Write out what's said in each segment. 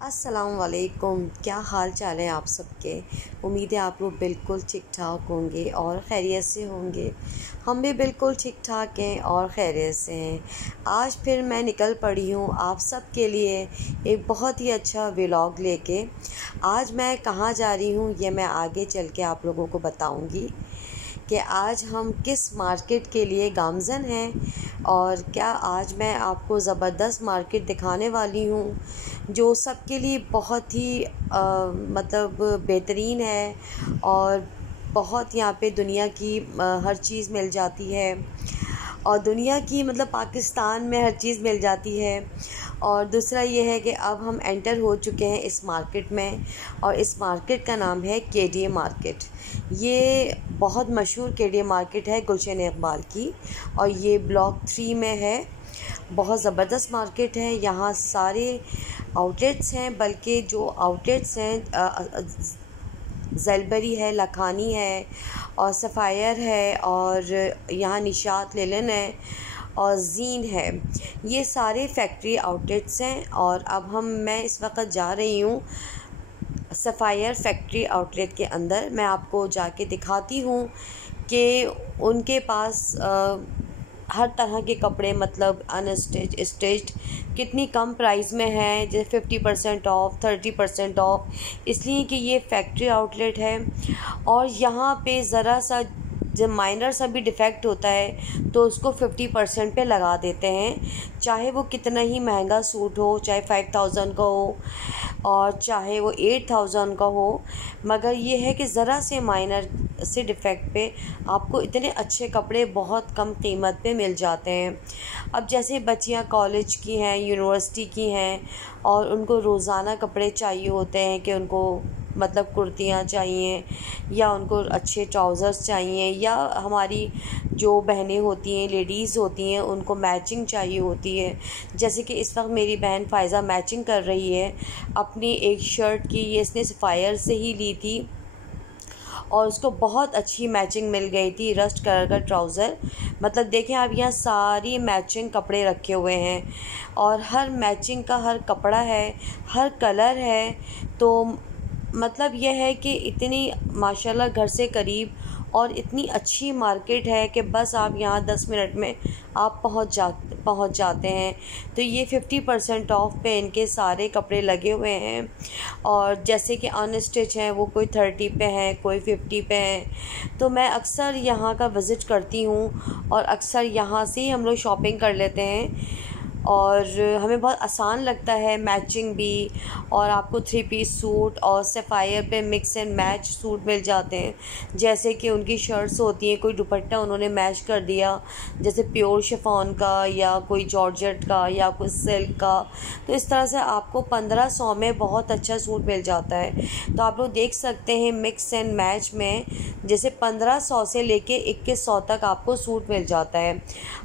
अस्सलाम वालेकुम। क्या हाल चाल है आप सबके। उम्मीद है आप लोग बिल्कुल ठीक ठाक होंगे और खैरियत से होंगे। हम भी बिल्कुल ठीक ठाक हैं और खैरियत से हैं। आज फिर मैं निकल पड़ी हूँ आप सब के लिए एक बहुत ही अच्छा व्लॉग लेके। आज मैं कहाँ जा रही हूँ ये मैं आगे चल के आप लोगों को बताऊँगी कि आज हम किस मार्केट के लिए गामज़न हैं और क्या आज मैं आपको ज़बरदस्त मार्केट दिखाने वाली हूँ जो सबके लिए बहुत ही मतलब बेहतरीन है और बहुत यहाँ पे दुनिया की हर चीज़ मिल जाती है और दुनिया की मतलब पाकिस्तान में हर चीज़ मिल जाती है। और दूसरा ये है कि अब हम एंटर हो चुके हैं इस मार्केट में और इस मार्केट का नाम है केडीए मार्केट। ये बहुत मशहूर केडीए मार्केट है गुलशन इकबाल की और ये ब्लॉक 3 में है। बहुत ज़बरदस्त मार्केट है। यहाँ सारे आउटलेट्स हैं, बल्कि जो आउटलेट्स हैं ज़ेलबरी है, लखानी है और सफ़ायर है और यहाँ निशात लेलन है और ज़ीन है। ये सारे फैक्ट्री आउटलेट्स हैं और अब मैं इस वक्त जा रही हूँ सफ़ायर फैक्ट्री आउटलेट के अंदर। मैं आपको जाके दिखाती हूँ कि उनके पास हर तरह के कपड़े मतलब अनस्टिच स्टिच्ड कितनी कम प्राइस में है, जैसे 50% ऑफ 30% ऑफ, इसलिए कि ये फैक्ट्री आउटलेट है। और यहाँ पे ज़रा सा जब माइनर सा भी डिफ़ेक्ट होता है तो उसको 50% पे लगा देते हैं, चाहे वो कितना ही महंगा सूट हो, चाहे 5000 का हो और चाहे वो 8000 का हो। मगर ये है कि ज़रा से माइनर से डिफ़ेक्ट पे आपको इतने अच्छे कपड़े बहुत कम कीमत पे मिल जाते हैं। अब जैसे बच्चियां कॉलेज की हैं, यूनिवर्सिटी की हैं और उनको रोज़ाना कपड़े चाहिए होते हैं कि उनको मतलब कुर्तियाँ चाहिए या उनको अच्छे ट्राउज़र्स चाहिए, या हमारी जो बहनें होती हैं लेडीज़ होती हैं उनको मैचिंग चाहिए होती है। जैसे कि इस वक्त मेरी बहन फ़ायज़ा मैचिंग कर रही है अपनी एक शर्ट की, ये इसने सफ़ायर से ही ली थी और उसको बहुत अच्छी मैचिंग मिल गई थी, रस्ट कलर का ट्राउज़र। मतलब देखें आप यहाँ सारी मैचिंग कपड़े रखे हुए हैं और हर मैचिंग का हर कपड़ा है, हर कलर है। तो मतलब यह है कि इतनी माशाल्लाह घर से करीब और इतनी अच्छी मार्केट है कि बस आप यहाँ 10 मिनट में आप पहुँच जाते हैं। तो ये 50% ऑफ पे इनके सारे कपड़े लगे हुए हैं और जैसे कि अनस्टिच हैं वो कोई 30 पे हैं, कोई 50 पे हैं। तो मैं अक्सर यहाँ का विज़िट करती हूँ और अक्सर यहाँ से ही हम लोग शॉपिंग कर लेते हैं और हमें बहुत आसान लगता है मैचिंग भी। और आपको 3 पीस सूट और सफ़ायर पे मिक्स एंड मैच सूट मिल जाते हैं, जैसे कि उनकी शर्ट्स होती हैं, कोई दुपट्टा उन्होंने मैच कर दिया जैसे प्योर शिफॉन का या कोई जॉर्जेट का या कोई सिल्क का। तो इस तरह से आपको 1500 में बहुत अच्छा सूट मिल जाता है। तो आप लोग देख सकते हैं मिक्स एंड मैच में जैसे 1500 से लेके 2100 तक आपको सूट मिल जाता है।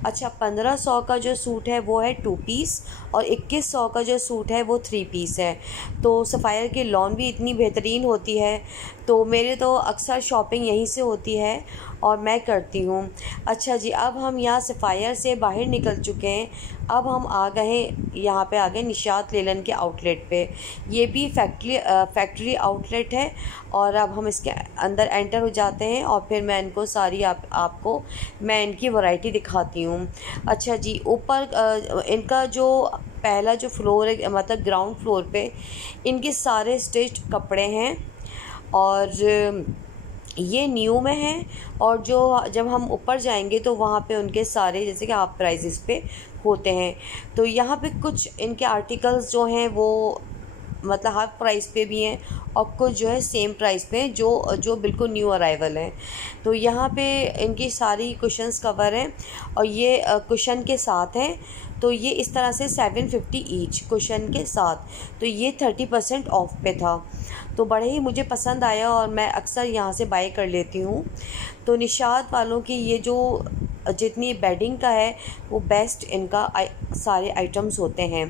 अच्छा, 1500 का जो सूट है वो है 2 पीस और 2100 का जो सूट है वो 3 पीस है। तो सफ़ायर की लॉन भी इतनी बेहतरीन होती है, तो मेरे तो अक्सर शॉपिंग यहीं से होती है और मैं करती हूँ। अच्छा जी, अब हम यहाँ सफ़ायर से बाहर निकल चुके हैं। अब हम आ गए यहाँ पे आ गए निशात लेलन के आउटलेट पे। ये भी फैक्ट्री आउटलेट है और अब हम इसके अंदर एंटर हो जाते हैं और फिर मैं इनको सारी आपको मैं इनकी वैरायटी दिखाती हूँ। अच्छा जी, ऊपर इनका जो पहला जो फ्लोर है मतलब ग्राउंड फ्लोर पे इनके सारे स्टिच्ड कपड़े हैं और ये न्यू में है। और जो जब हम ऊपर जाएंगे तो वहाँ पे उनके सारे जैसे कि हाफ प्राइसेस पे होते हैं। तो यहाँ पे कुछ इनके आर्टिकल्स जो हैं वो मतलब हाफ प्राइस पे भी हैं और कुछ जो है सेम प्राइस पे हैं जो बिल्कुल न्यू अराइवल हैं। तो यहाँ पे इनकी सारी कुशन्स कवर हैं और ये कुशन के साथ हैं। तो ये इस तरह से 750 ईच कुशन के साथ। तो ये 30% ऑफ पे था, तो बड़े ही मुझे पसंद आया और मैं अक्सर यहाँ से बाय कर लेती हूँ। तो निशात वालों की ये जो जितनी बेडिंग का है वो बेस्ट इनका सारे आइटम्स होते हैं।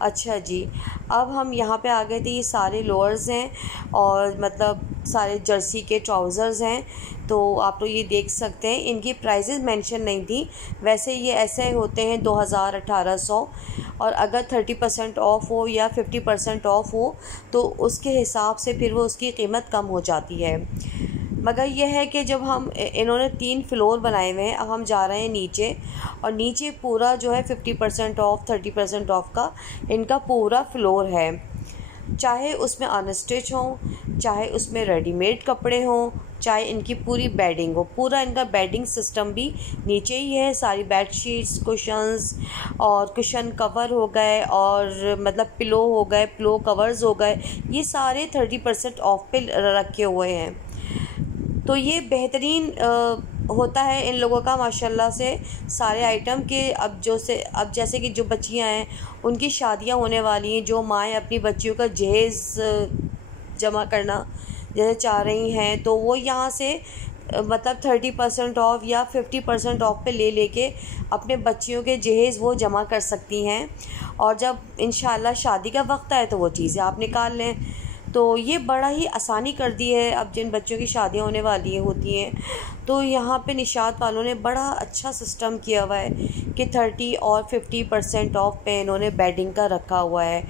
अच्छा जी, अब हम यहाँ पे आ गए थे। ये सारे लोअर्स हैं और मतलब सारे जर्सी के ट्राउज़र्स हैं। तो आप लोग ये देख सकते हैं, इनकी प्राइसेस मेंशन नहीं थी, वैसे ये ऐसे होते हैं 2000 1800 और अगर 30% ऑफ़ हो या 50% ऑफ़ हो तो उसके हिसाब से फिर वो उसकी कीमत कम हो जाती है। मगर यह है कि जब हम इन्होंने 3 फ्लोर बनाए हुए हैं, अब हम जा रहे हैं नीचे, और नीचे पूरा जो है 50% ऑफ़ 30% ऑफ़ का इनका पूरा फ्लोर है। चाहे उसमें अनस्टिच हो, चाहे उसमें रेडीमेड कपड़े हों, चाहे इनकी पूरी बेडिंग हो, पूरा इनका बेडिंग सिस्टम भी नीचे ही है। सारी बेड शीट्स, कुशन्स और कुशन कवर हो गए, और मतलब पिलो हो गए, पिलो कवर्स हो गए, ये सारे 30% ऑफ पे रखे हुए हैं। तो ये बेहतरीन होता है इन लोगों का माशाल्लाह से सारे आइटम के। अब जैसे कि जो बच्चियां हैं उनकी शादियां होने वाली हैं, जो माएँ अपनी बच्चियों का जहेज़ जमा करना जैसे चाह रही हैं, तो वो यहाँ से मतलब 30% ऑफ़ या 50% ऑफ़ पे ले लेके अपने बच्चियों के जहेज़ वो जमा कर सकती हैं, और जब इंशाल्लाह शादी का वक्त आए तो वो चीज़ें आप निकाल लें। तो ये बड़ा ही आसानी कर दी है। अब जिन बच्चों की शादियाँ होने वाली होती हैं, तो यहाँ पे निशात वालों ने बड़ा अच्छा सिस्टम किया हुआ है कि 30 और 50% ऑफ पे इन्होंने बेडिंग का रखा हुआ है।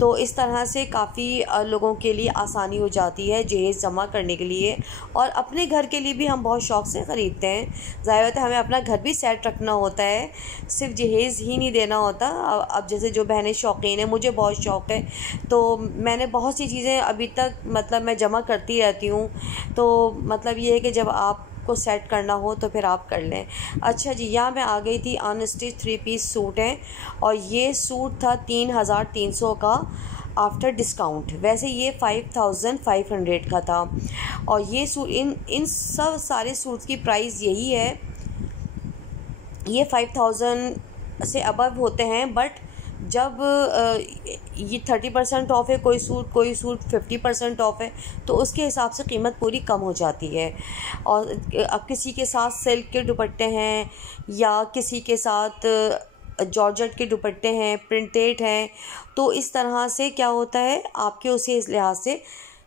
तो इस तरह से काफ़ी लोगों के लिए आसानी हो जाती है जहेज़ जमा करने के लिए, और अपने घर के लिए भी हम बहुत शौक़ से ख़रीदते हैं। ज़ाहिर बात है हमें अपना घर भी सेट रखना होता है, सिर्फ जहेज़ ही नहीं देना होता। अब जैसे जो बहनें शौकीन हैं, मुझे बहुत शौक़ है, तो मैंने बहुत सी चीज़ें अभी तक मतलब मैं जमा करती रहती हूँ। तो मतलब ये है कि जब आपको सेट करना हो तो फिर आप कर लें। अच्छा जी, यहाँ मैं आ गई थी। अनस्टिच 3 पीस सूट हैं, और ये सूट था 3300 का आफ्टर डिस्काउंट। वैसे ये 5500 का था, और ये सूट इन सब सारे सूट्स की प्राइस यही है। ये 5000 से अबव होते हैं, बट जब ये 30% ऑफ़ है कोई सूट 50% ऑफ़ है, तो उसके हिसाब से कीमत पूरी कम हो जाती है। और अब किसी के साथ सिल्क के दुपट्टे हैं, या किसी के साथ जॉर्जेट के दुपट्टे हैं, प्रिंटेड हैं, तो इस तरह से क्या होता है आपके उसी इस लिहाज से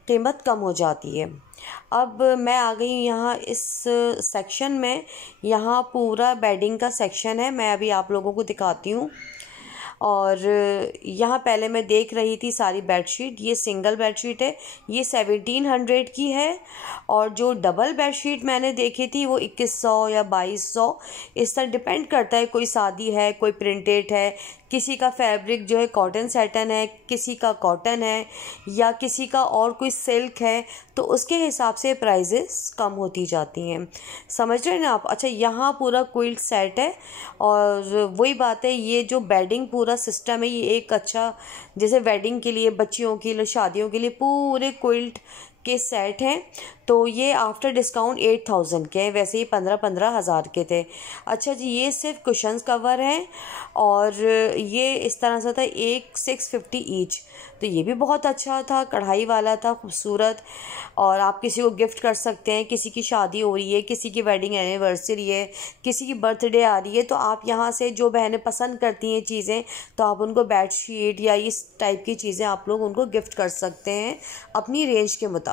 कीमत कम हो जाती है। अब मैं आ गई यहाँ इस सेक्शन में। यहाँ पूरा बेडिंग का सेक्शन है, मैं अभी आप लोगों को दिखाती हूँ। और यहाँ पहले मैं देख रही थी सारी बेडशीट। ये सिंगल बेडशीट है, ये 1700 की है, और जो डबल बेडशीट मैंने देखी थी वो 2100 या 2200 इस तरह डिपेंड करता है। कोई सादी है, कोई प्रिंटेड है, किसी का फैब्रिक जो है कॉटन सैटन है, किसी का कॉटन है, या किसी का और कोई सिल्क है, तो उसके हिसाब से प्राइजेस कम होती जाती हैं। समझ रहे हैं ना आप? अच्छा, यहाँ पूरा क्विल्ट सेट है, और वही बात है, ये जो बेडिंग पूरा सिस्टम है, ये एक अच्छा जैसे वेडिंग के लिए, बच्चियों के लिए, शादियों के लिए पूरे क्विल्ट के सेट हैं। तो ये आफ्टर डिस्काउंट 8000 के हैं, वैसे ही 15-15 हज़ार के थे। अच्छा जी, ये सिर्फ कुशन्स कवर हैं, और ये इस तरह से था, एक 650 ईच। तो ये भी बहुत अच्छा था, कढ़ाई वाला था, खूबसूरत, और आप किसी को गिफ्ट कर सकते हैं। किसी की शादी हो रही है, किसी की वेडिंग एनिवर्सरी है, किसी की बर्थडे आ रही है, तो आप यहाँ से जो बहनें पसंद करती हैं चीज़ें, तो आप उनको बेडशीट या इस टाइप की चीज़ें आप लोग उनको गिफ्ट कर सकते हैं अपनी रेंज के मुताबिक।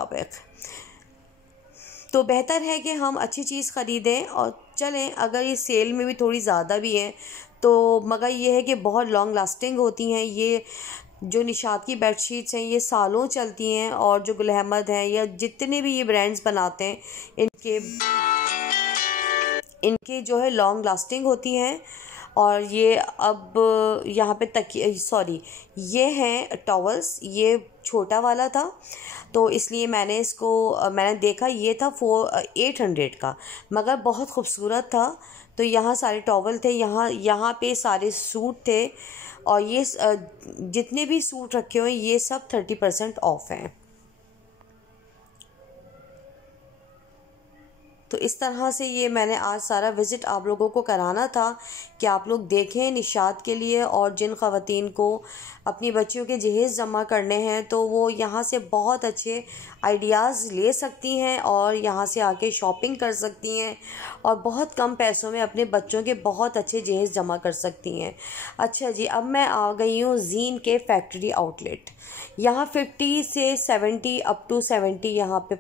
तो बेहतर है कि हम अच्छी चीज़ ख़रीदें और चलें। अगर ये सेल में भी थोड़ी ज़्यादा भी है तो, मगर ये है कि बहुत लॉन्ग लास्टिंग होती हैं। ये जो निशात की बेडशीट्स हैं ये सालों चलती हैं, और जो गुल अहमद हैं या जितने भी ये ब्रांड्स बनाते हैं, इनके जो है लॉन्ग लास्टिंग होती हैं। और ये अब यहाँ पे ये हैं टॉवल्स। ये छोटा वाला था, तो इसलिए मैंने देखा, ये था 800 का, मगर बहुत खूबसूरत था। तो यहाँ सारे टॉवल थे, यहाँ पे सारे सूट थे, और ये जितने भी सूट रखे हुए हैं ये सब 30% ऑफ हैं। तो इस तरह से ये मैंने आज सारा विज़िट आप लोगों को कराना था कि आप लोग देखें निशात के लिए। और जिन ख़वातीन को अपनी बच्चियों के जहेज़ जमा करने हैं तो वो यहाँ से बहुत अच्छे आइडियाज़ ले सकती हैं, और यहाँ से आके शॉपिंग कर सकती हैं, और बहुत कम पैसों में अपने बच्चों के बहुत अच्छे जहेज़ जमा कर सकती हैं। अच्छा जी, अब मैं आ गई हूँ ज़ीन के फैक्ट्री आउटलेट। यहाँ 50 से 70 अप टू 70 यहाँ पे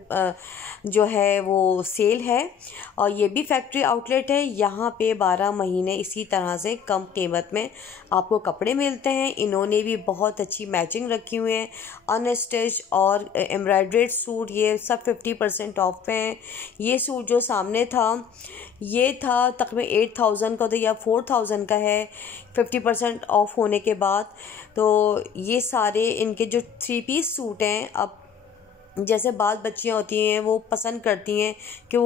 जो है वो सेल है। है और ये भी फैक्ट्री आउटलेट है। यहाँ पे 12 महीने इसी तरह से कम कीमत में आपको कपड़े मिलते हैं। इन्होंने भी बहुत अच्छी मैचिंग रखी हुई है, अनस्टिच और एम्ब्रॉयड्रेड सूट, ये सब 50% ऑफ पे हैं। ये सूट जो सामने था ये था तकरीबन 8000 का, तो या 4000 का है 50% ऑफ होने के बाद। तो ये सारे इनके जो 3 पीस सूट हैं, अब जैसे बाद बच्चियाँ होती हैं वो पसंद करती हैं कि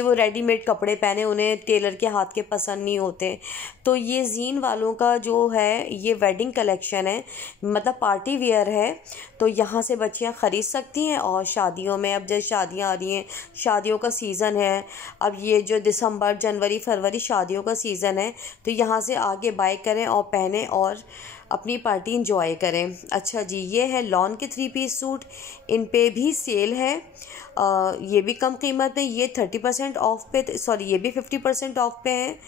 वो रेडीमेड कपड़े पहने, उन्हें टेलर के हाथ के पसंद नहीं होते। तो ये जीन वालों का जो है ये वेडिंग कलेक्शन है, मतलब पार्टी वियर है। तो यहाँ से बच्चियाँ ख़रीद सकती हैं और शादियों में, अब जैसे शादियाँ आ रही हैं, शादियों का सीज़न है, अब ये जो दिसंबर जनवरी फरवरी शादियों का सीज़न है, तो यहाँ से आगे बाय करें और पहने और अपनी पार्टी इंजॉय करें। अच्छा जी, ये है लॉन के 3 पीस सूट, इन पे भी सेल है। ये भी कम कीमत में, ये 30% ऑफ पे, सॉरी ये भी 50% ऑफ पे हैं।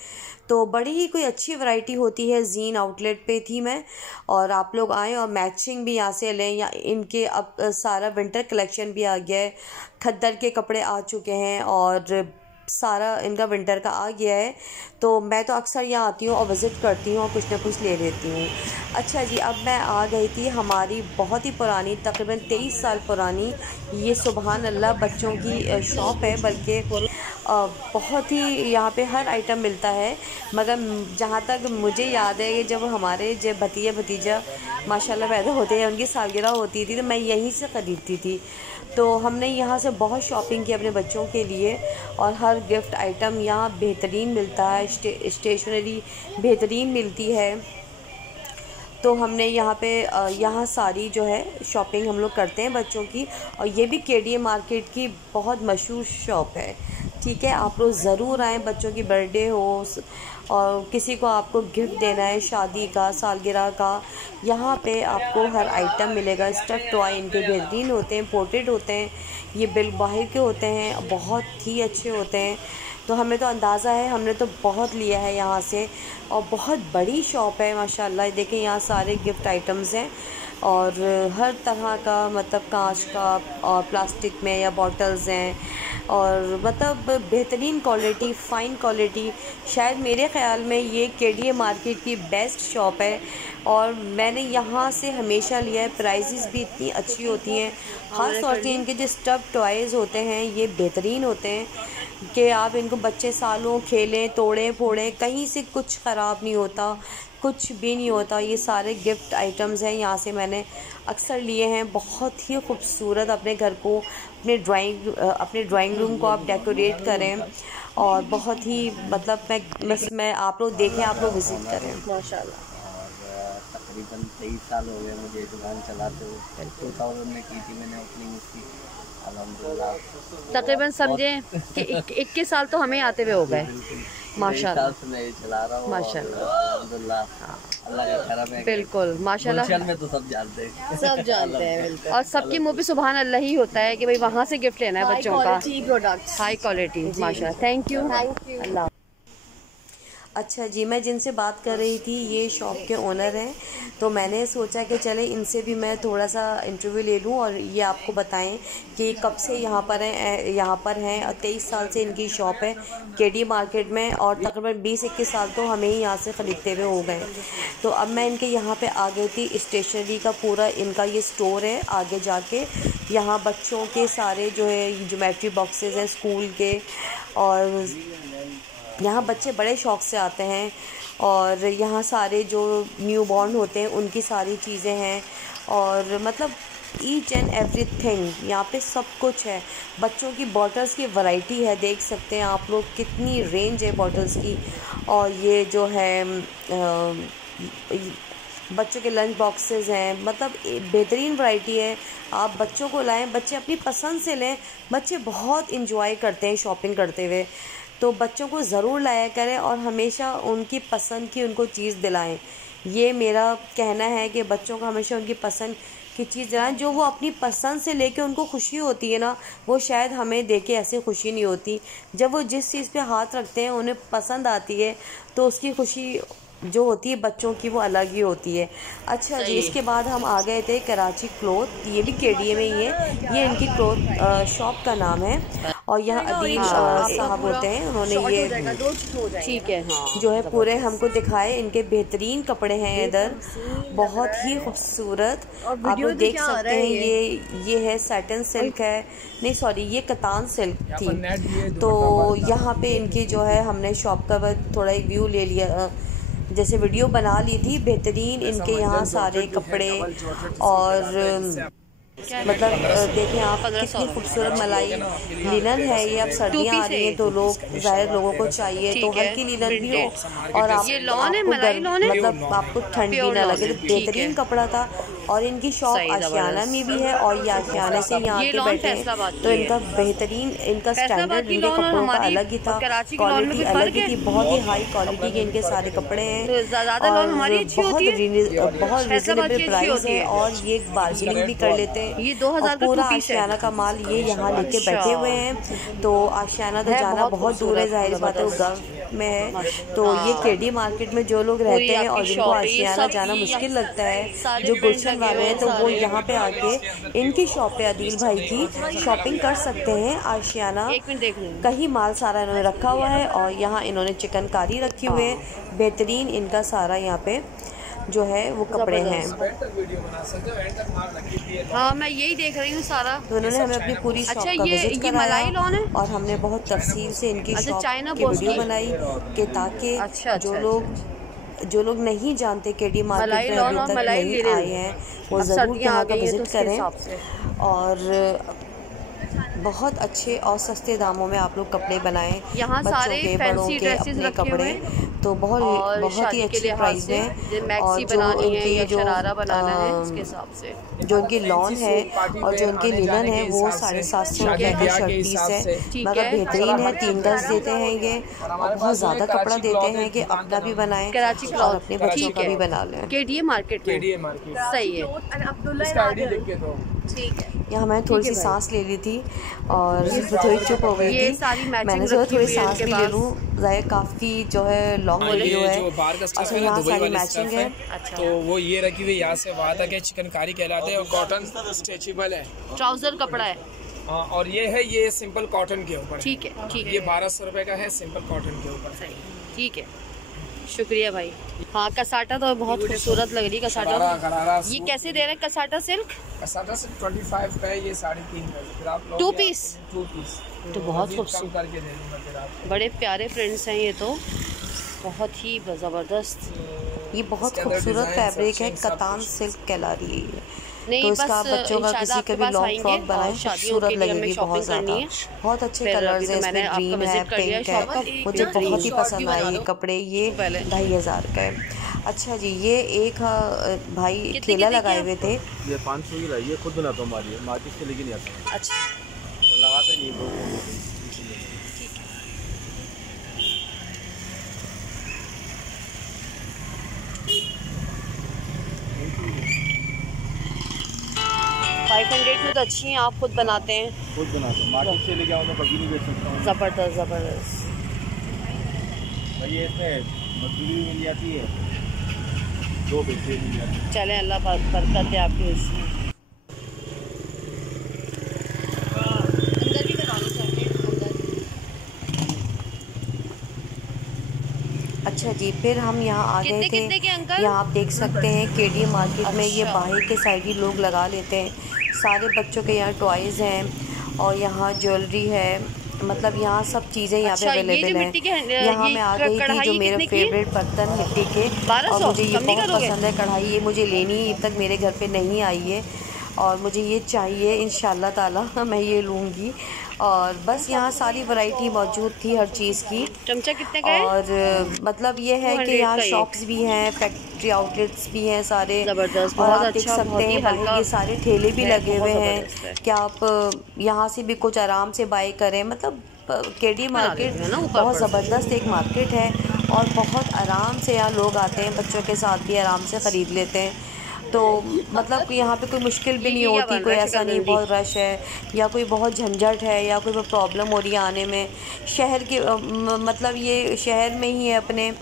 तो बड़ी ही कोई अच्छी वैरायटी होती है। जीन आउटलेट पे थी मैं, और आप लोग आएँ और मैचिंग भी यहाँ से लें। या इनके अब सारा विंटर कलेक्शन भी आ गया है, खद्दर के कपड़े आ चुके हैं और सारा इनका विंटर का आ गया है। तो मैं तो अक्सर यहाँ आती हूँ और विज़िट करती हूँ और कुछ ना कुछ ले लेती हूँ। अच्छा जी, अब मैं आ गई थी हमारी बहुत ही पुरानी, तकरीबन 23 साल पुरानी, ये सुबहान अल्लाह बच्चों की शॉप है। बल्कि बहुत ही यहाँ पे हर आइटम मिलता है। मगर जहाँ तक मुझे याद है कि जब हमारे जब भतीजा माशाल्लाह पैदा होते हैं, उनकी सालगिरह होती थी, तो मैं यहीं से ख़रीदती थी। तो हमने यहाँ से बहुत शॉपिंग की अपने बच्चों के लिए, और हर गिफ्ट आइटम यहाँ बेहतरीन मिलता है, स्टेशनरी बेहतरीन मिलती है। तो हमने यहाँ पे यहाँ सारी जो है शॉपिंग हम लोग करते हैं बच्चों की। और ये भी केडीए मार्केट की बहुत मशहूर शॉप है। ठीक है, आप लोग ज़रूर आएँ, बच्चों की बर्थडे हो और किसी को आपको गिफ्ट देना है, शादी का, सालगिरह का, यहाँ पे आपको हर आइटम मिलेगा। स्टफ टॉय इनके बेहतरीन होते हैं, पोर्ट्रेट होते हैं, ये बिल बाहर के होते हैं, बहुत ही अच्छे होते हैं। तो हमें तो अंदाज़ा है, हमने तो बहुत लिया है यहाँ से। और बहुत बड़ी शॉप है माशाल्लाह। देखें यहाँ सारे गिफ्ट आइटम्स हैं और हर तरह का, मतलब कांच का और प्लास्टिक में या बॉटल्स हैं, और मतलब बेहतरीन क्वालिटी, फ़ाइन क्वालिटी। शायद मेरे ख़्याल में ये केडीए मार्केट की बेस्ट शॉप है और मैंने यहाँ से हमेशा लिया है। प्राइसेस भी इतनी अच्छी होती हैं, ख़ास तौर से इनके जो स्टफ टॉयज़ होते हैं ये बेहतरीन होते हैं कि आप इनको बच्चे सालों खेलें, तोड़ें फोड़ें, कहीं से कुछ ख़राब नहीं होता, कुछ भी नहीं होता। ये सारे गिफ्ट आइटम्स हैं, यहाँ से मैंने अक्सर लिए हैं। बहुत ही खूबसूरत, अपने घर को, अपने ड्राइंग रूम को आप डेकोरेट करें, और बहुत ही मतलब मैं आप लोग देखें, आप लोग विज़िट करें माशाल्लाह। तकरीबन 23 साल हो गए मुझे दुकान चलाते हुए। 2000 में की थी मैंने ओपनिंग उसकी, अल्हम्दुलिल्लाह। तकरीबन समझें कि 21 साल तो हमें आते हुए हो गए माशाल्लाह। मैं चला रहा हूँ माशाल्लाह, अल्हम्दुलिल्लाह, अल्लाह का करम है। बिल्कुल माशाल्लाह, में तो सब जानते हैं, सब जानते हैं बिल्कुल। और सबके मुंह पे सुभान अल्लाह ही होता है कि भाई वहाँ से गिफ्ट लेना है बच्चों का, हाई क्वालिटी माशाल्लाह। थैंक यू, अल्लाह। अच्छा जी, मैं जिनसे बात कर रही थी ये शॉप के ओनर हैं, तो मैंने सोचा कि चले इनसे भी मैं थोड़ा सा इंटरव्यू ले लूँ और ये आपको बताएं कि कब से यहाँ पर हैं। और 23 साल से इनकी शॉप है केडी मार्केट में, और तकरीबन 20-21 साल तो हमें ही यहाँ से ख़रीदते हुए हो गए। तो अब मैं इनके यहाँ पे आ गई थी। स्टेशनरी का पूरा इनका ये स्टोर है। आगे जाके यहाँ बच्चों के सारे जो है ज्योमेट्री बॉक्सेस हैं स्कूल के, और यहाँ बच्चे बड़े शौक़ से आते हैं। और यहाँ सारे जो न्यू बॉर्न होते हैं उनकी सारी चीज़ें हैं, और मतलब ईच एंड एवरीथिंग यहाँ पे सब कुछ है। बच्चों की बॉटल्स की वैरायटी है, देख सकते हैं आप लोग कितनी रेंज है बॉटल्स की। और ये जो है बच्चों के लंच बॉक्सेस हैं, मतलब बेहतरीन वैरायटी है। आप बच्चों को लाएं, बच्चे अपनी पसंद से लें। बच्चे बहुत इंजॉय करते हैं शॉपिंग करते हुए, तो बच्चों को ज़रूर लाया करें और हमेशा उनकी पसंद की उनको चीज़ दिलाएं। ये मेरा कहना है कि बच्चों को हमेशा उनकी पसंद की चीज़ दिलाएं। जो वो अपनी पसंद से लेके उनको खुशी होती है ना, वो शायद हमें देके ऐसे खुशी नहीं होती। जब वो जिस चीज़ पे हाथ रखते हैं उन्हें पसंद आती है, तो उसकी खुशी जो होती है बच्चों की वो अलग ही होती है। अच्छा जी, इसके बाद हम आ गए थे कराची क्लोथ, ये भी केडीए में ही है। ये इनकी क्लोथ शॉप का नाम है। और यहाँ अदील साहब होते हैं, उन्होंने ये ठीक है, हाँ, जो है पूरे हमको दिखाए। इनके बेहतरीन कपड़े हैं इधर, बहुत ही खूबसूरत। आप लोग देख सकते हैं ये है सैटिन सिल्क है, नहीं सॉरी ये कतान सिल्क थी। तो यहाँ पे इनकी जो है हमने शॉप का थोड़ा एक व्यू ले लिया, जैसे वीडियो बना ली थी। बेहतरीन इनके यहाँ सारे कपड़े और मतलब देखें आप कितनी खूबसूरत मलाई लिनन है ये। अब सर्दियाँ आ रही हैं तो लोग ज़ाहिर लोगों को चाहिए तो हल्की लिनन भी हो और आप मतलब आपको ठंड भी ना लगे। तो बेहतरीन कपड़ा था। और इनकी शॉप आशियाना में भी है और ये आशियाना से यहाँ के बैठे हैं तो इनका बेहतरीन इनका स्टैंडर्ड इनके कपड़ों का अलग ही था, क्वालिटी अलग ही थी। बहुत ही हाई क्वालिटी के इनके सारे कपड़े हैं और बहुत रिजनेबल प्राइस है और ये बार्गेनिंग भी कर लेते हैं। ये 2000 का पूरा आशियाना का माल ये यहाँ लेके बैठे हुए हैं। तो आशियाना तो जाना बहुत दूर है, जाहिर बात है वो गाँव में है। तो ये केडी मार्केट में जो लोग रहते हैं और जिनको आशियाना जाना मुश्किल लगता है, जो गुलशन वाले हैं, तो वो यहाँ पे आके इनकी शॉप पे अदील भाई की शॉपिंग कर सकते हैं। आशियाना का ही माल सारा इन्होंने रखा हुआ है और यहाँ इन्होंने चिकनकारी रखी हुई है। बेहतरीन इनका सारा यहाँ पे जो है वो कपड़े हैं। हाँ मैं यही देख रही हूँ सारा। तो उन्होंने हमें अपनी पूरी शॉप का विजिट कराया और हमने बहुत तफसील से इनकी शॉप की वीडियो बनाई कि ताकि जो लोग नहीं जानते केडी मार्केट में अभी तक नहीं आए हैं वो ज़रूर यहाँ का विजिट करें। और बहुत अच्छे और सस्ते दामों में आप लोग कपड़े बनाएं, यहाँ बच्चों सारे के बड़ों के अपने कपड़े तो बहुत ही अच्छी प्राइस में। और जो उनकी जो उनकी लॉन है और जो उनकी लिनन है वो 750 रुपये का शर्ट पीस है, मगर बेहतरीन है। 3 गज देते हैं ये और बहुत ज़्यादा कपड़ा देते हैं कि अपना भी बनाएं और अपने बच्चों का भी बना लें। केडीए मार्केट सही है। यहाँ मैंने थोड़ी सी सांस ले ली थी और थोड़ी चुप हो गई थी। मैंने सोचा थोड़ी सांस भी ले लूँ, ज़ाहिर काफ़ी जो है लॉन्ग वीडियो है। अच्छा यहाँ सारी मैचिंग है। तो वो ये रखी हुई यहाँ से वहाँ तक है, चिकनकारी कहलाते हैं और कॉटन स्ट्रेचेबल है, ट्राउजर कपड़ा है। हाँ और ये है ये सिंपल कॉटन के ऊपर। ठीक है ठीक है, ये 1200 रुपये का है सिंपल कॉटन के ऊपर। सही, ठीक है, शुक्रिया भाई। हाँ कसाटा तो बहुत खूबसूरत लग रही है। कसाटा ये कैसे दे रहे हैं? कसाटा सिल्क कसाटा सिल्क 25 का है, ये 3.5 2 पीस तो बहुत खूबसूरत करके दे दूँगा। बड़े प्यारे प्रिंट्स हैं ये तो, बहुत ही ज़बरदस्त। ये बहुत खूबसूरत फैब्रिक है, कतान सिल्क कहला रही है। तो इसका बच्चों का किसी का भी लॉन्ग फ्रॉक बनाए खूबसूरत लगेगी बहुत ज़्यादा। बहुत अच्छे कलर्स हैं इसमें, ग्रीन है, पिंक है। मुझे बहुत ही पसंद आए ये कपड़े। ये 2500 का है। अच्छा जी, ये एक भाई ठेला लगाए हुए थे। ये 500 की लाई है, खुद बनाता हूँ मार्केट से लेके नहीं आता। अच्छा तो लगाते नहीं। में तो अच्छी हैं, आप खुद बनाते हैं? खुद बनाता हूँ, मार्केट से लेके आऊँ तो कभी नहीं बेच सकता हूँ। ज़बरदस्त ज़बरदस्त भाई ये इसमें मजदूरी भी मिल जाती है, 2 पैसे मिल जाते हैं। चलें, अल्लाह बरकत दे आपके इसमें। अंदर भी करवाना चाहते हैं अंदर। अच्छा जी, फिर हम यहाँ आ गए थे। यहाँ आप देख सकते हैं केडी मार्केट में ये बाहर के साइड ही लोग लगा लेते हैं। सारे बच्चों के यहाँ टॉयज़ हैं और यहाँ ज्वेलरी है, मतलब यहाँ सब चीज़ें यहाँ पे अवेलेबल हैं। यहाँ मैं आ गई थी जो मेरे फेवरेट बर्तन मिट्टी के, और मुझे ये बहुत पसंद है कढ़ाई। ये मुझे लेनी है, अब तक मेरे घर पे नहीं आई है और मुझे ये चाहिए। इंशाल्लाह ताला मैं ये लूँगी। और बस यहाँ सारी वैरायटी मौजूद थी हर चीज़ की। चमचा कितने का है? और मतलब ये है कि यहाँ शॉप्स भी हैं, फैक्ट्री आउटलेट्स भी हैं सारे। ज़बरदस्त, और बहुत आप देख सकते हैं बाहर ये सारे ठेले भी लगे हुए हैं कि आप यहाँ से भी कुछ आराम से बाई करें। मतलब केडी मार्केट बहुत ज़बरदस्त एक मार्केट है और बहुत आराम से यहाँ लोग आते हैं, बच्चों के साथ भी आराम से ख़रीद लेते हैं। तो मतलब यहाँ पे कोई मुश्किल भी नहीं होती, कोई ऐसा नहीं बहुत रश है या कोई बहुत झंझट है या कोई प्रॉब्लम हो रही है आने में। शहर के मतलब ये शहर में ही है अपने,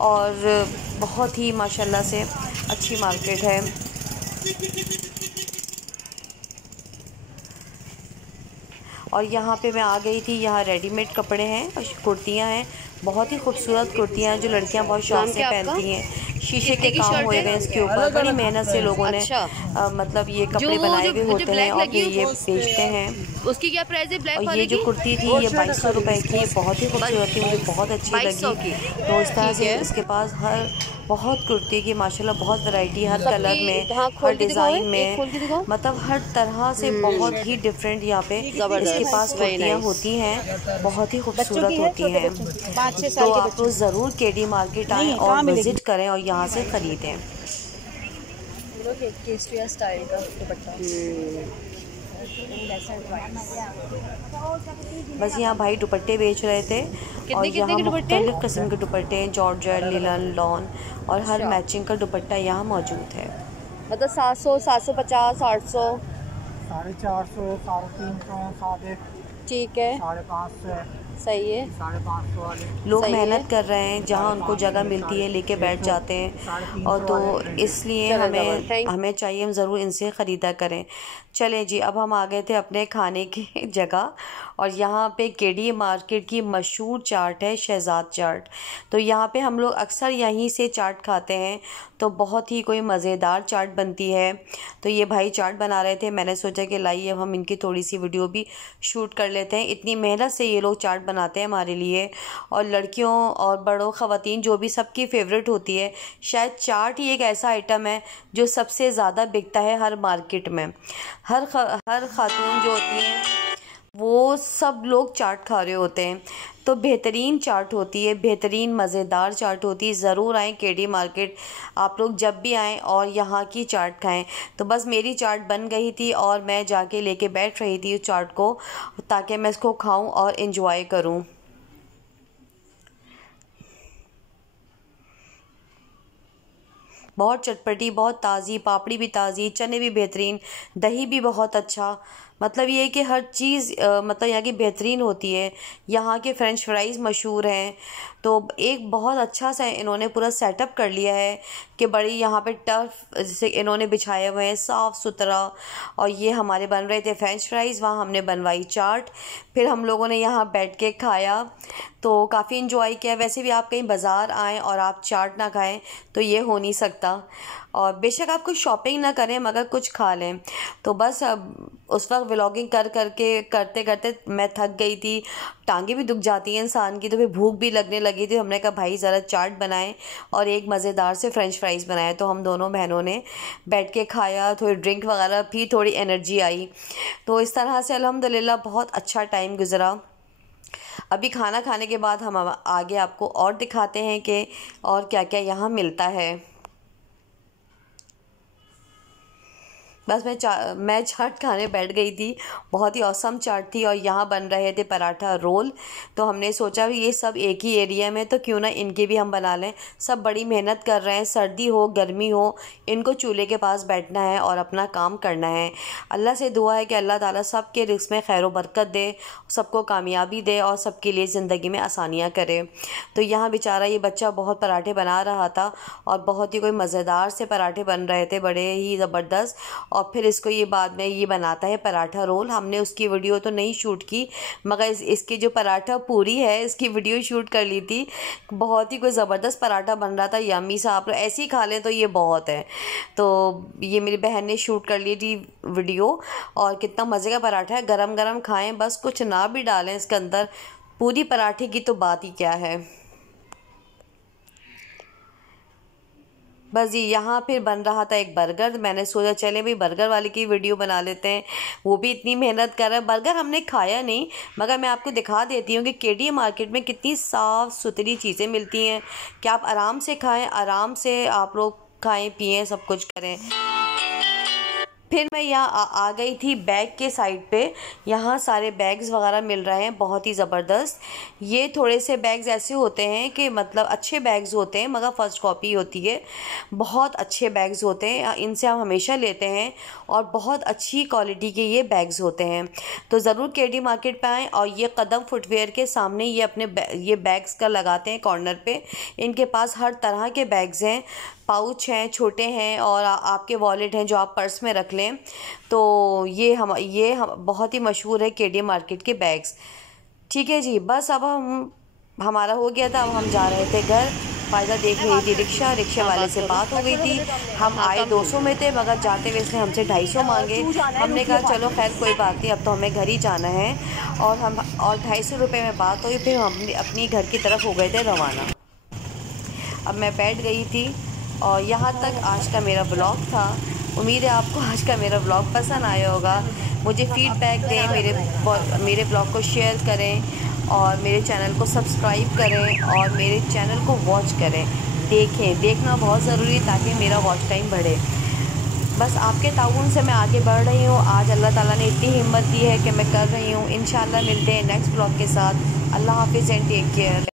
और बहुत ही माशाल्लाह से अच्छी मार्केट है। और यहाँ पे मैं आ गई थी, यहाँ रेडीमेड कपड़े हैं और कुर्तियाँ हैं, बहुत ही खूबसूरत कुर्तियाँ हैं जो लड़कियाँ बहुत शौक से पहनती हैं। शीशे के काम हुए हुए हैं इसके ऊपर, बड़ी मेहनत से लोगों ने मतलब ये कपड़े बनाए हुए होते हैं और फिर ये बेचते हैं। उसकी क्या प्राइस है ब्लैक और वाले ये जो कुर्ती थी ये 2200 रुपये की, बहुत ही खूबसूरत थी, मुझे बहुत अच्छी लगी। तो इस तरह से इसके पास हर बहुत कुर्ती की माशाल्लाह बहुत वैरायटी, हर कलर में, हर डिज़ाइन में, मतलब हर तरह से बहुत ही डिफरेंट यहाँ पे इसके पास कुर्तियाँ होती हैं, बहुत ही खूबसूरत होती हैं। तो आप लोग ज़रूर केडी मार्केट आएँ और विज़िट करें और यहाँ से ख़रीदें। स्टाइल का दुपट्टा बस यहाँ भाई दुपट्टे बेच रहे थे और यहाँ मुख्तलिफ किस्म के दुपट्टे हैं, जॉर्जेट, लिनन, लॉन और हर मैचिंग का दुपट्टा यहाँ मौजूद है। मतलब 700, 750, 800, 450, 350, साढ़े ठीक है, 550, सही है। 550 वाले लोग मेहनत कर रहे हैं, जहाँ उनको जगह मिलती है लेके बैठ जाते हैं और तो इसलिए हमें चाहिए हम ज़रूर इनसे ख़रीदा करें। चले जी, अब हम आ गए थे अपने खाने की जगह और यहाँ पे केडी मार्केट की मशहूर चाट है शहज़ाद चाट। तो यहाँ पे हम लोग अक्सर यहीं से चाट खाते हैं, तो बहुत ही कोई मज़ेदार चाट बनती है। तो ये भाई चाट बना रहे थे, मैंने सोचा कि लाइए अब हम इनकी थोड़ी सी वीडियो भी शूट कर लेते हैं। इतनी मेहनत से ये लोग चाट बनाते हैं हमारे लिए, और लड़कियों और बड़ों ख़वातीन जो भी सबकी फेवरेट होती है। शायद चाट ही एक ऐसा आइटम है जो सबसे ज़्यादा बिकता है हर मार्केट में। हर खातून जो होती हैं वो सब लोग चाट खा रहे होते हैं। तो बेहतरीन चाट होती है, बेहतरीन मज़ेदार चाट होती है। ज़रूर आएँ केडी मार्केट आप लोग जब भी आएँ और यहाँ की चाट खाएं। तो बस मेरी चाट बन गई थी और मैं जाके लेके बैठ रही थी उस चाट को, ताकि मैं इसको खाऊं और इन्जॉय करूं। बहुत चटपटी, बहुत ताज़ी, पापड़ी भी ताज़ी, चने भी बेहतरीन, दही भी बहुत अच्छा। मतलब ये है कि हर चीज़ मतलब यहाँ की बेहतरीन होती है। यहाँ के फ़्रेंच फ्राइज़ मशहूर हैं। तो एक बहुत अच्छा सा इन्होंने पूरा सेटअप कर लिया है कि बड़ी यहाँ पे टर्फ जैसे इन्होंने बिछाए हुए हैं, साफ़ सुथरा। और ये हमारे बन रहे थे फ़्रेंच फ्राइज़, वहाँ हमने बनवाई चाट, फिर हम लोगों ने यहाँ बैठ के खाया, तो काफ़ी इंजॉय किया। वैसे भी आप कहीं बाज़ार आएँ और आप चाट ना खाएं तो ये हो नहीं सकता। और बेशक आप कुछ शॉपिंग ना करें मगर कुछ खा लें। तो बस अब उस वक्त व्लॉगिंग करते करते मैं थक गई थी, टांगें भी दुख जाती हैं इंसान की, तो फिर भूख भी लगने लगी थी। हमने कहा भाई ज़रा चाट बनाएं और एक मज़ेदार से फ़्रेंच फ्राइज़ बनाए। तो हम दोनों बहनों ने बैठ के खाया, थोड़ी ड्रिंक वगैरह पी, थोड़ी एनर्जी आई। तो इस तरह से अल्हम्दुलिल्लाह बहुत अच्छा टाइम गुज़रा। अभी खाना खाने के बाद हम आगे आपको और दिखाते हैं कि और क्या क्या यहाँ मिलता है। बस मैं चाट खाने बैठ गई थी, बहुत ही औसम चाट थी। और यहाँ बन रहे थे पराठा रोल, तो हमने सोचा भी ये सब एक ही एरिया में तो क्यों ना इनके भी हम बना लें। सब बड़ी मेहनत कर रहे हैं, सर्दी हो गर्मी हो, इनको चूल्हे के पास बैठना है और अपना काम करना है। अल्लाह से दुआ है कि अल्लाह ताला सबके रिज़्क़ में खैर व बरकत दे, सबको कामयाबी दे और सबके लिए ज़िंदगी में आसानियाँ करे। तो यहाँ बेचारा ये बच्चा बहुत पराठे बना रहा था और बहुत ही कोई मज़ेदार से पराठे बन रहे थे, बड़े ही ज़बरदस्त। और फिर इसको ये बाद में ये बनाता है पराठा रोल। हमने उसकी वीडियो तो नहीं शूट की, मगर इसकी जो पराठा पूरी है इसकी वीडियो शूट कर ली थी। बहुत ही कोई ज़बरदस्त पराठा बन रहा था, यम्मी सा। आप लोग ऐसे ही खा लें तो ये बहुत है। तो ये मेरी बहन ने शूट कर ली थी वीडियो। और कितना मज़े का पराठा है, गरम गरम खाएं, बस कुछ ना भी डालें इसके अंदर। पूरी पराठे की तो बात ही क्या है। बस जी यहाँ फिर बन रहा था एक बर्गर। मैंने सोचा चले भाई बर्गर वाले की वीडियो बना लेते हैं, वो भी इतनी मेहनत कर रहा है। बर्गर हमने खाया नहीं, मगर मैं आपको दिखा देती हूँ कि केडी मार्केट में कितनी साफ़ सुथरी चीज़ें मिलती हैं कि आप आराम से खाएं, आराम से आप लोग खाएं पिएं, सब कुछ करें। फिर मैं यहाँ आ गई थी बैग के साइड पे। यहाँ सारे बैग्स वगैरह मिल रहे हैं, बहुत ही ज़बरदस्त। ये थोड़े से बैग्स ऐसे होते हैं कि मतलब अच्छे बैग्स होते हैं, मगर फ़र्स्ट कॉपी होती है। बहुत अच्छे बैग्स होते हैं, इनसे हम हमेशा लेते हैं और बहुत अच्छी क्वालिटी के ये बैग्स होते हैं। तो ज़रूर केडी मार्केट पे आएँ। और ये कदम फुटवेयर के सामने ये अपने ये बैग्स का लगाते हैं कॉर्नर पे। इनके पास हर तरह के बैग्स हैं। पाउच हैं, छोटे हैं, और आपके वॉलेट हैं जो आप पर्स में रख लें। तो ये हम बहुत ही मशहूर है KDM मार्केट के बैग्स। ठीक है जी, बस अब हमारा हो गया था। अब हम जा रहे थे घर। फ़ायदा देख रही थी रिक्शा वाले से बात हो गई थी। हम आए 200 में थे, मगर जाते हुए इसने हमसे 250 मांगे। हमने कहा चलो खैर कोई बात नहीं, अब तो हमें घर ही जाना है। और 250 रुपये में बात हुई। फिर हम अपनी घर की तरफ हो गए थे रवाना। अब मैं बैठ गई थी और यहाँ तक आज का मेरा ब्लॉग था। उम्मीद है आपको आज का मेरा ब्लॉग पसंद आया होगा। मुझे फ़ीडबैक दें, मेरे ब्लॉग को शेयर करें और मेरे चैनल को सब्सक्राइब करें और मेरे चैनल को वॉच करें। देखना बहुत ज़रूरी है ताकि मेरा वॉच टाइम बढ़े। बस आपके ताउन से मैं आगे बढ़ रही हूँ। आज अल्लाह ताला ने इतनी हिम्मत दी है कि मैं कर रही हूँ। इंशाल्लाह मिलते हैं नेक्स्ट ब्लॉग के साथ। अल्लाह हाफिज़ एंड टेक केयर।